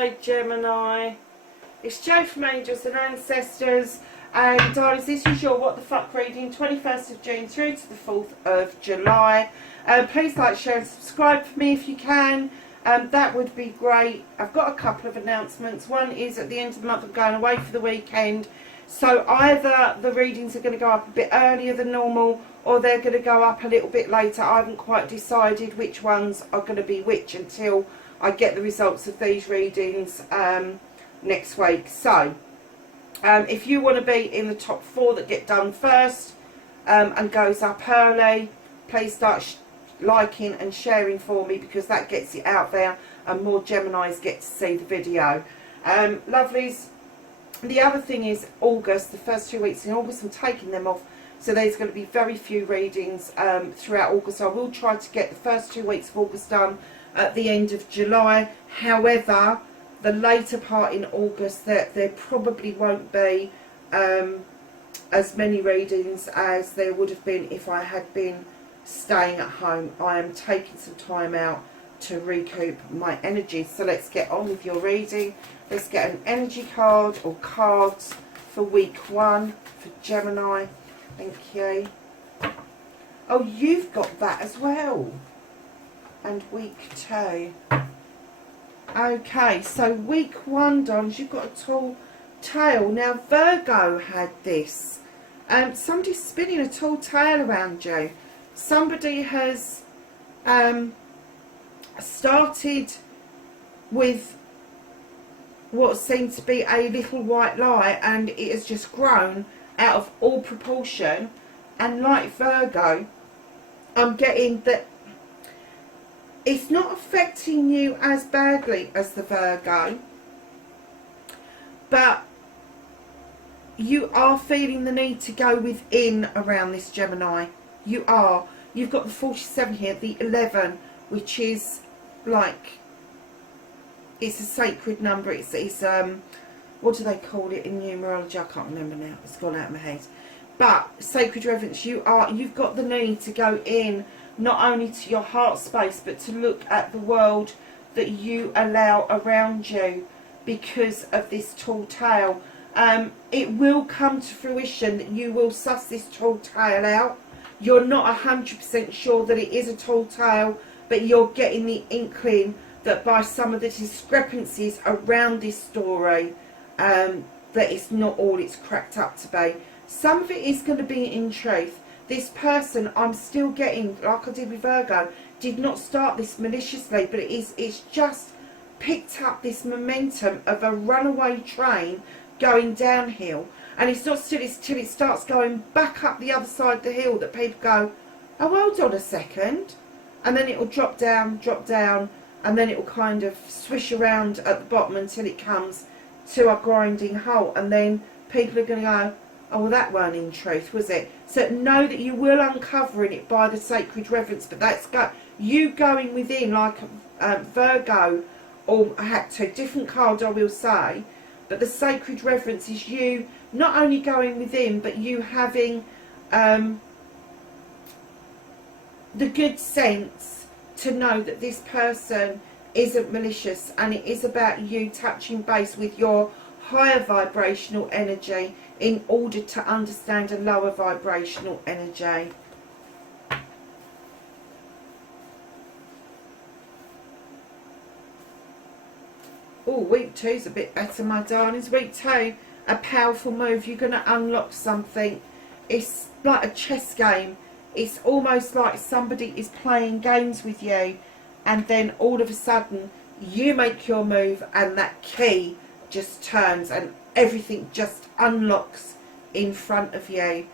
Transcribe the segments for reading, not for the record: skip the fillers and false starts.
Hi Gemini, it's Jo from Angels and Ancestors, and darlings, this is your What the Fuck reading, 21st of June through to the 4th of July. Please like, share and subscribe for me if you can, that would be great. I've got a couple of announcements. One is at the end of the month I'm going away for the weekend, so either the readings are going to go up a bit earlier than normal or they're going to go up a little bit later. I haven't quite decided which ones are going to be which until I get the results of these readings next week. So if you want to be in the top 4 that get done first and goes up early, please start liking and sharing for me, because that gets it out there and more Geminis get to see the video. Lovelies, the other thing is August, the first 2 weeks in August, I'm taking them off, so there's going to be very few readings throughout August. I will try to get the first 2 weeks of August done at the end of July. However, the later part in August, there probably won't be as many readings as there would have been if I had been staying at home. I am taking some time out to recoup my energy. So let's get on with your reading. Let's get an energy card or cards for week 1 for Gemini. Thank you. Oh, you've got that as well. And week 2. Okay, so week 1, darlings, you've got a tall tale. Now Virgo had this. Somebody's spinning a tall tale around you. Somebody has started with what seemed to be a little white lie, and it has just grown out of all proportion. And like Virgo, I'm getting that it's not affecting you as badly as the Virgo, but you are feeling the need to go within around this Gemini. You are. You've got the 47 here, the 11, which is like, it's a sacred number. It's what do they call it in numerology? I can't remember now. It's gone out of my head. But sacred reverence. You've got the need to go in, not only to your heart space, but to look at the world that you allow around you because of this tall tale. It will come to fruition that you will suss this tall tale out. You're not 100% sure that it is a tall tale, but you're getting the inkling that by some of the discrepancies around this story, that it's not all it's cracked up to be. Some of it is going to be in truth. This person, I'm still getting, like I did with Virgo, did not start this maliciously, but it's just picked up this momentum of a runaway train going downhill. And it's not still till it starts going back up the other side of the hill that people go, oh, hold on a second. And then it will drop down, and then it will kind of swish around at the bottom until it comes to a grinding halt. And then people are going to go, oh, well, that weren't in truth, was it? So know that you will uncover it by the sacred reverence, but that's you going within, like Virgo, or I had to, different card I will say, but the sacred reverence is you not only going within, but you having the good sense to know that this person isn't malicious, and it is about you touching base with your higher vibrational energy in order to understand a lower vibrational energy. Oh, week 2 is a bit better, my darlings. Week 2, a powerful move. You're going to unlock something. It's like a chess game. It's almost like somebody is playing games with you, and then all of a sudden you make your move and that key just turns and everything just unlocks in front of you,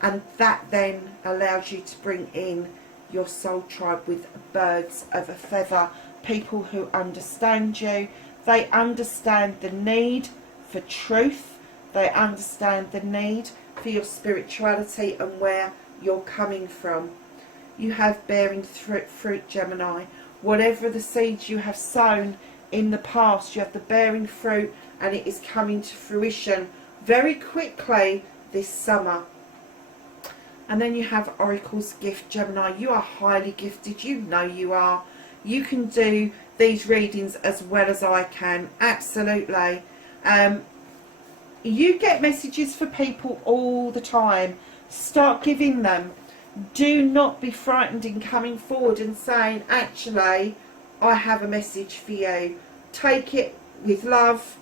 and that then allows you to bring in your soul tribe with birds of a feather. People who understand you. They understand the need for truth. They understand the need for your spirituality and where you're coming from. You have bearing fruit, Gemini. Whatever the seeds you have sown in the past, you have the bearing fruit, and it is coming to fruition very quickly this summer. And then you have Oracle's gift, Gemini. You are highly gifted. You know you are. You can do these readings as well as I can, absolutely. You get messages for people all the time. Start giving them. Do not be frightened in coming forward and saying, actually, I have a message for you. Take it with love,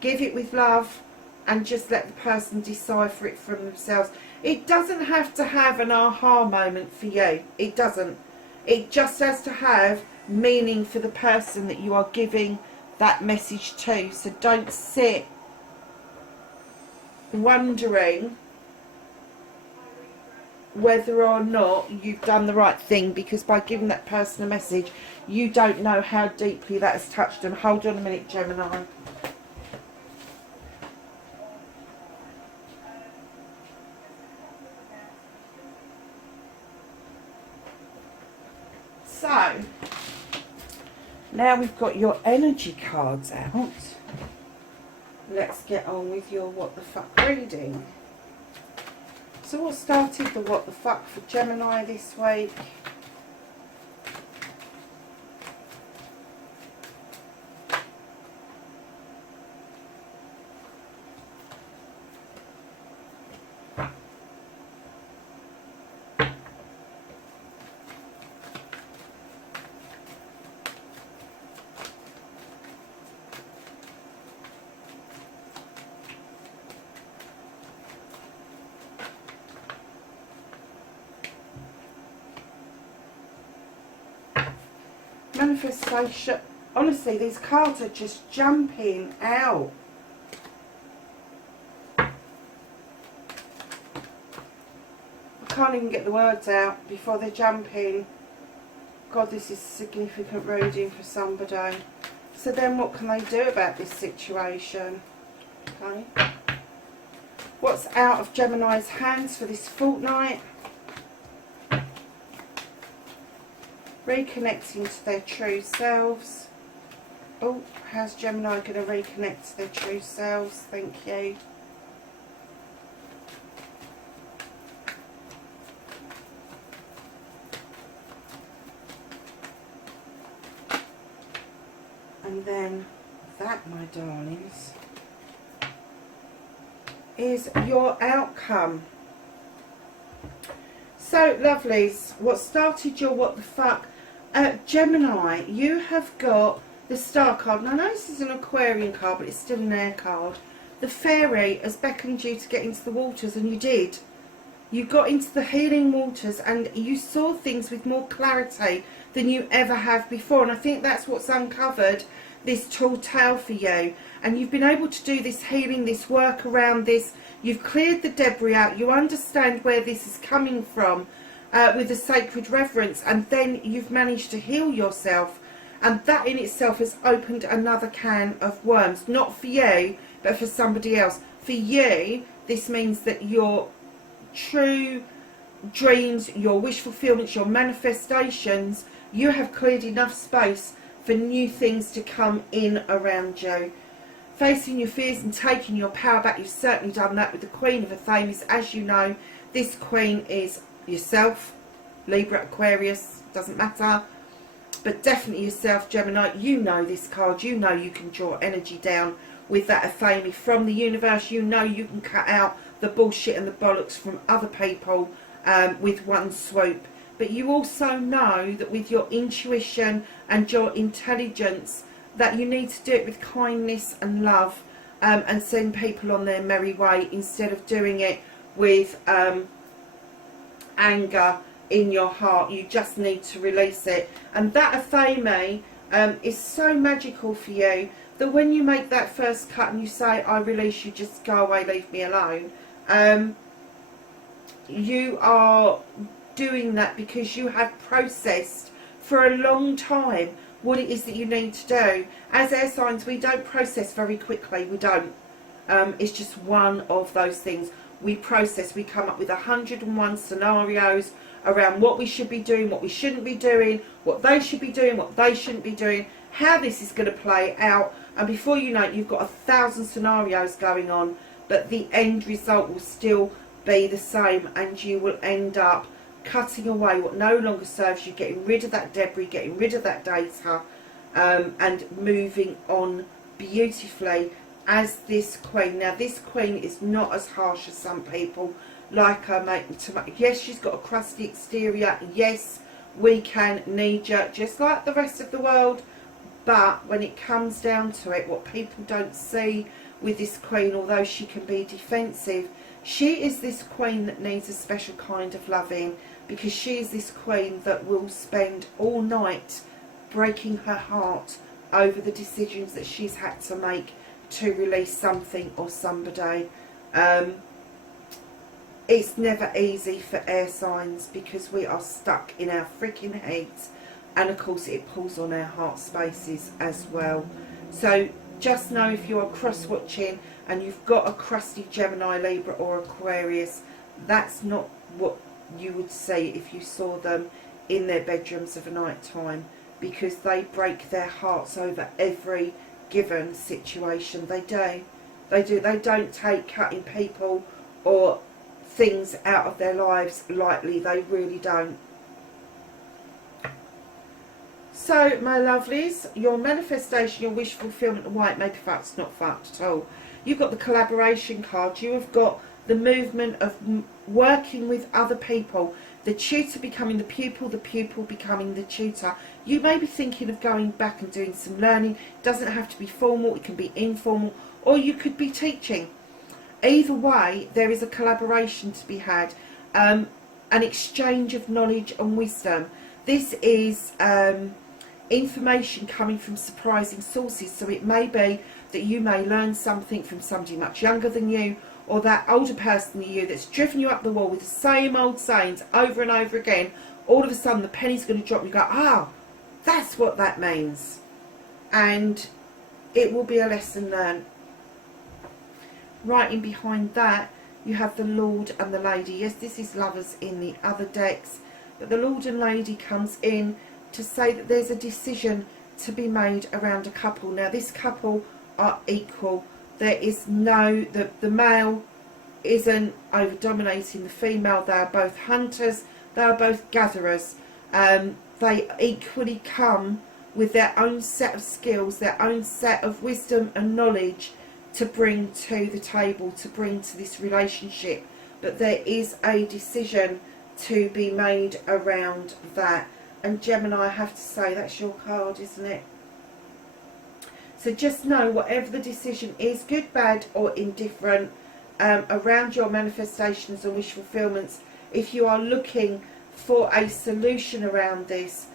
give it with love, and just let the person decipher it from themselves. It doesn't have to have an aha moment for you. It doesn't. It just has to have meaning for the person that you are giving that message to. So don't sit wondering whether or not you've done the right thing, because by giving that person a message, you don't know how deeply that has touched them. Hold on a minute, Gemini. So, now we've got your energy cards out. Let's get on with your what the fuck reading. So what started the what the fuck for Gemini this week? Manifestation. Honestly, these cards are just jumping out. I can't even get the words out before they're jumping. God, this is a significant reading for somebody. So then what can they do about this situation? Okay. What's out of Gemini's hands for this fortnight? Reconnecting to their true selves. Oh, how's Gemini going to reconnect to their true selves? Thank you. And then that, my darlings, is your outcome. So, lovelies, what started your what the fuck? Gemini, you have got the Star card. And I know this is an Aquarian card, but it's still an air card. The Fairy has beckoned you to get into the waters, and you did. You got into the healing waters, and you saw things with more clarity than you ever have before. And I think that's what's uncovered this tall tale for you. And you've been able to do this healing, this work around this. You've cleared the debris out. You understand where this is coming from. With a sacred reverence, and then you've managed to heal yourself, and that in itself has opened another can of worms, not for you but for somebody else. For you, this means that your true dreams, your wish fulfillments, your manifestations, you have cleared enough space for new things to come in around you. Facing your fears and taking your power back, you've certainly done that with the Queen of Athames. As you know, this Queen is yourself, Libra, Aquarius, doesn't matter, but definitely yourself, Gemini. You know this card. You know you can draw energy down with that Athame from the universe. You know you can cut out the bullshit and the bollocks from other people with one swoop. But you also know that with your intuition and your intelligence, that you need to do it with kindness and love, and send people on their merry way instead of doing it with anger in your heart. You just need to release it. And that Athame is so magical for you that when you make that first cut and you say, I release you, just go away, leave me alone, you are doing that because you have processed for a long time what it is that you need to do. As air signs, we don't process very quickly. We don't. It's just one of those things. We process, we come up with 101 scenarios around what we should be doing, what we shouldn't be doing, what they should be doing, what they shouldn't be doing, how this is going to play out, and before you know it, you've got 1,000 scenarios going on, but the end result will still be the same, and you will end up cutting away what no longer serves you, getting rid of that debris, getting rid of that data, and moving on beautifully as this Queen. Now this Queen is not as harsh as some people like her make. Yes, she's got a crusty exterior. Yes, we can knee-jerk just like the rest of the world, but when it comes down to it, what people don't see with this Queen, although she can be defensive, she is this Queen that needs a special kind of loving, because she is this Queen that will spend all night breaking her heart over the decisions that she's had to make to release something or somebody. It's never easy for air signs, because we are stuck in our freaking heads, and of course it pulls on our heart spaces as well. So just know, if you are cross watching and you've got a crusty Gemini, Libra or Aquarius, that's not what you would see if you saw them in their bedrooms of a night time, because they break their hearts over every given situation. They do. They don't take cutting people or things out of their lives lightly. They really don't. So, my lovelies, your manifestation, your wish fulfillment, and why it may be fucked, it's not fucked at all. You've got the collaboration card. You have got the movement of working with other people. The tutor becoming the pupil becoming the tutor. You may be thinking of going back and doing some learning. It doesn't have to be formal, it can be informal, or you could be teaching. Either way, there is a collaboration to be had, an exchange of knowledge and wisdom. This is information coming from surprising sources, so it may be that you may learn something from somebody much younger than you, or that older person than you that's driven you up the wall with the same old sayings over and over again. All of a sudden the penny's going to drop and you go, ah, that's what that means. And it will be a lesson learned. Right in behind that, you have the Lord and the Lady. Yes, this is lovers in the other decks, but the Lord and Lady comes in to say that there's a decision to be made around a couple. Now, this couple are equal. There is no, the male isn't over dominating the female. They are both hunters. They are both gatherers. They equally come with their own set of skills, their own set of wisdom and knowledge to bring to the table, to bring to this relationship. But there is a decision to be made around that. And Gemini, I have to say, that's your card, isn't it? So just know, whatever the decision is, good, bad or indifferent, around your manifestations and wish fulfillments, if you are looking for a solution around this,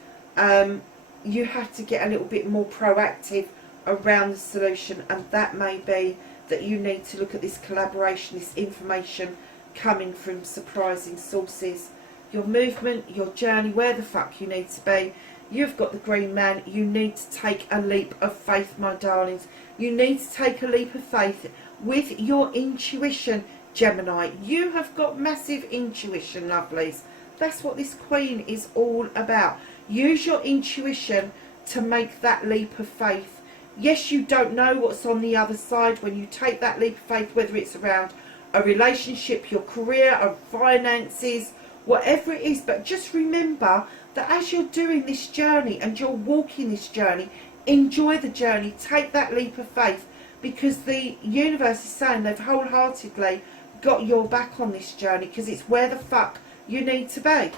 you have to get a little bit more proactive around the solution, and that may be that you need to look at this collaboration, this information coming from surprising sources. Your movement, your journey, where the fuck you need to be. You've got the green man. You need to take a leap of faith, my darlings. You need to take a leap of faith with your intuition, Gemini. You have got massive intuition, lovelies. That's what this Queen is all about. Use your intuition to make that leap of faith. Yes, you don't know what's on the other side when you take that leap of faith, whether it's around a relationship, your career, or finances, whatever it is. But just remember that as you're doing this journey and you're walking this journey, enjoy the journey, take that leap of faith, because the universe is saying they've wholeheartedly got your back on this journey, because it's where the fuck you need to be.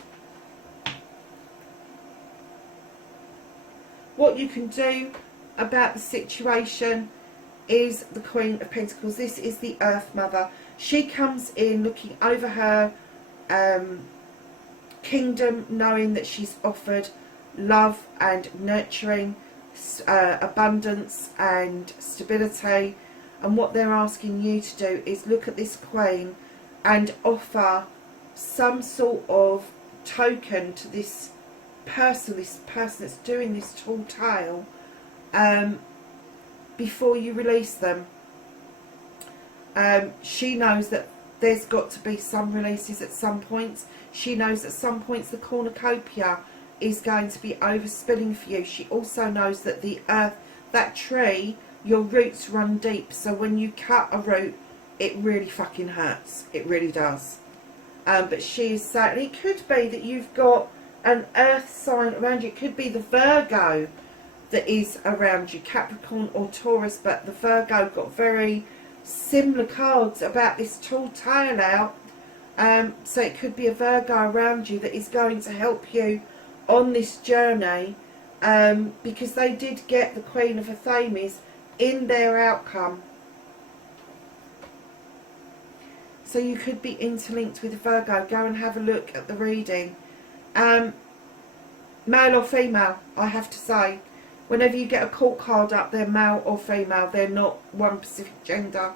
What you can do about the situation is the Queen of Pentacles. This is the Earth Mother. She comes in looking over her kingdom, knowing that she's offered love and nurturing, abundance and stability, and what they're asking you to do is look at this Queen and offer some sort of token to this person that's doing this tall tale, before you release them. She knows that there's got to be some releases at some points. She knows at some points the cornucopia is going to be overspilling for you. She also knows that the earth, that tree, your roots run deep, so when you cut a root, it really fucking hurts. It really does. but she is saying it could be that you've got an earth sign around you. It could be the Virgo that is around you, Capricorn or Taurus, but the Virgo got very similar cards about this tall tale out. So it could be a Virgo around you that is going to help you on this journey, because they did get the Queen of Athames in their outcome. So you could be interlinked with a Virgo. Go and have a look at the reading. Male or female, I have to say. Whenever you get a court card up, they're male or female. They're not one specific gender.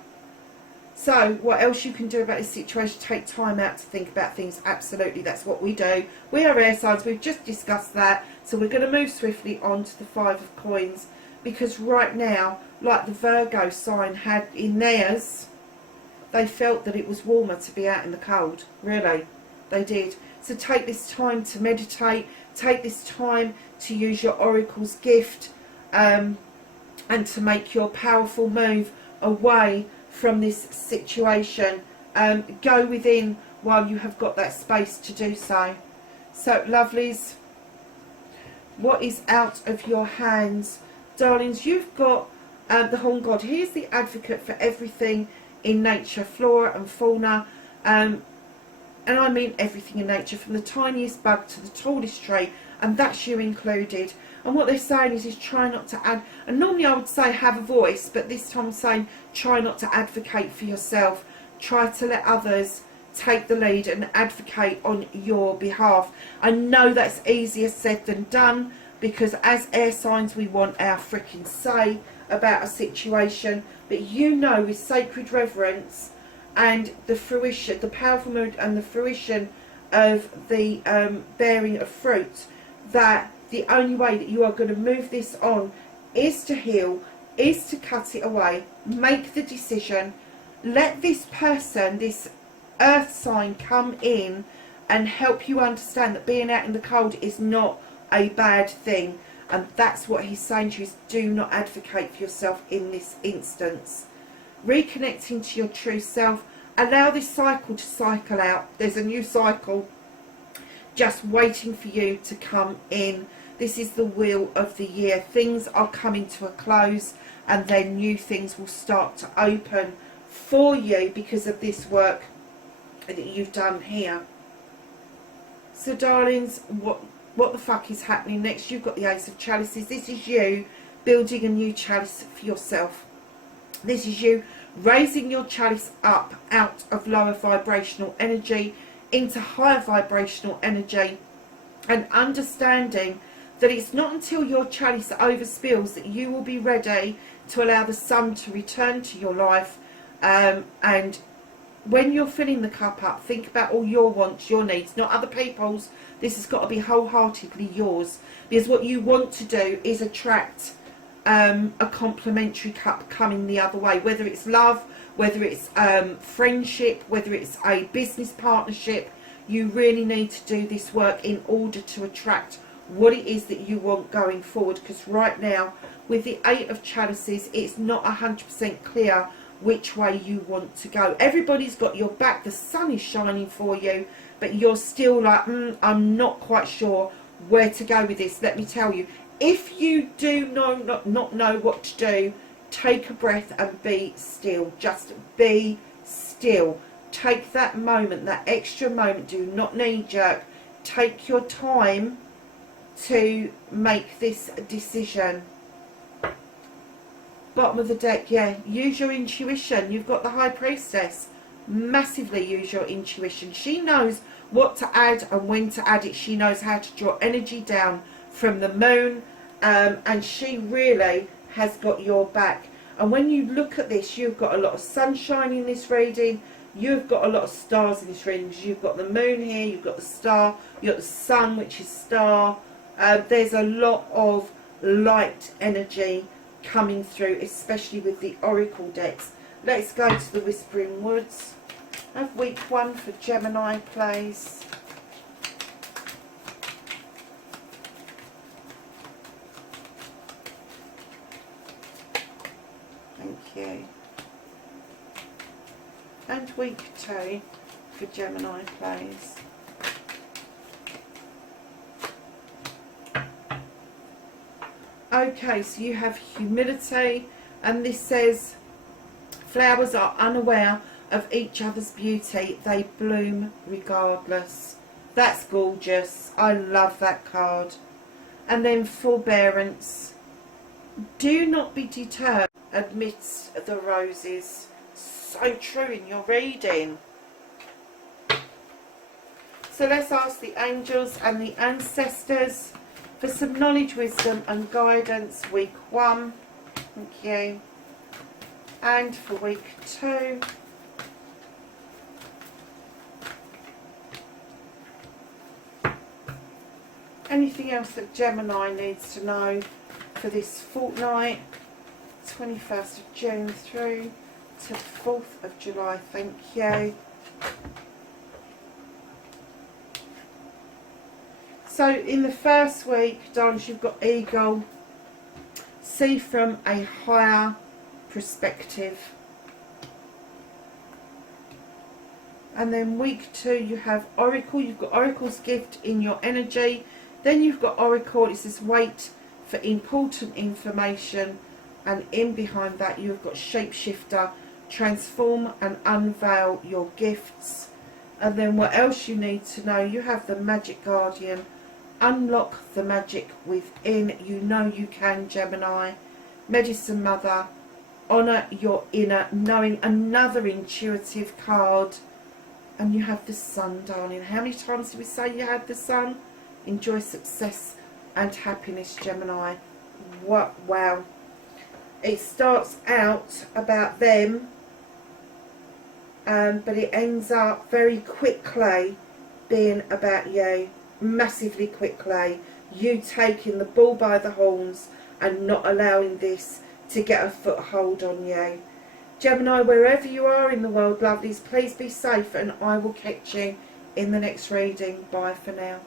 So what else you can do about this situation? Take time out to think about things. Absolutely, that's what we do. We are air signs. We've just discussed that. So we're going to move swiftly on to the Five of Coins. Because right now, like the Virgo sign had in theirs, they felt that it was warmer to be out in the cold. Really, they did. So take this time to meditate. Take this time to use your oracle's gift, and to make your powerful move away from this situation. Go within while you have got that space to do so. So, lovelies, what is out of your hands? Darlings, you've got the Horn God. He is the advocate for everything in nature, flora and fauna, and I mean everything in nature, from the tiniest bug to the tallest tree, and that's you included. And what they're saying is try not to add, and normally I would say have a voice, but this time I'm saying try not to advocate for yourself. Try to let others take the lead and advocate on your behalf. I know that's easier said than done, because as air signs we want our freaking say about a situation, but you know, with sacred reverence and the fruition, the powerful mood and the fruition of the bearing of fruit, that the only way that you are going to move this on is to heal, is to cut it away. Make the decision. Let this person, this earth sign, come in and help you understand that being out in the cold is not a bad thing. And that's what he's saying to you, is do not advocate for yourself in this instance. Reconnecting to your true self. Allow this cycle to cycle out. There's a new cycle just waiting for you to come in. This is the wheel of the year. Things are coming to a close, and then new things will start to open for you because of this work that you've done here. So, darlings, what the fuck is happening next? You've got the Ace of Chalices. This is you building a new chalice for yourself. This is you raising your chalice up out of lower vibrational energy into higher vibrational energy, and understanding that it's not until your chalice overspills that you will be ready to allow the sun to return to your life. And when you're filling the cup up, think about all your wants, your needs, not other people's. This has got to be wholeheartedly yours, because what you want to do is attract a complementary cup coming the other way, whether it's love, whether it's friendship, whether it's a business partnership. You really need to do this work in order to attract what it is that you want going forward, because right now with the Eight of Chalices it's not 100% clear which way you want to go. Everybody's got your back, the sun is shining for you, but you're still like, I'm not quite sure where to go with this. Let me tell you, if you do not know what to do, take a breath and be still. Just be still. Take that moment, that extra moment. Do not knee jerk. Take your time to make this decision. Bottom of the deck, yeah, use your intuition. You've got the High Priestess. Massively use your intuition. She knows what to add and when to add it. She knows how to draw energy down from the moon, and she really has got your back. And when you look at this, you've got a lot of sunshine in this reading. You've got a lot of stars in this reading, because you've got the moon here, you've got the star, you've got the sun, which is star. There's a lot of light energy coming through, especially with the oracle decks. Let's go to the Whispering Woods. Have week 1 for Gemini, please. Thank you. And week 2 for Gemini, please. Okay, so you have humility, and this says flowers are unaware of each other's beauty. They bloom regardless. That's gorgeous. I love that card. And then forbearance. Do not be deterred amidst the roses. So true in your reading. So let's ask the angels and the ancestors for some knowledge, wisdom and guidance, week 1. Thank you. And for week 2. Anything else that Gemini needs to know for this fortnight, 21st of June through to the 4th of July. Thank you. So in the first week, darlings, you've got Eagle. See from a higher perspective. And then week 2, you have Oracle. You've got Oracle's gift in your energy. Then you've got Oracle. It says wait for important information. And in behind that, you've got Shapeshifter. Transform and unveil your gifts. And then what else you need to know? You have the Magic Guardian. Unlock the magic within. You know you can, Gemini. Medicine Mother. Honour your inner knowing. Another intuitive card. And you have the Sun, darling. How many times did we say you had the Sun? Enjoy success and happiness, Gemini. What? Wow. It starts out about them, but it ends up very quickly being about you. Massively quickly. You taking the bull by the horns and not allowing this to get a foothold on you. Gemini, wherever you are in the world, lovelies, please be safe, and I will catch you in the next reading. Bye for now.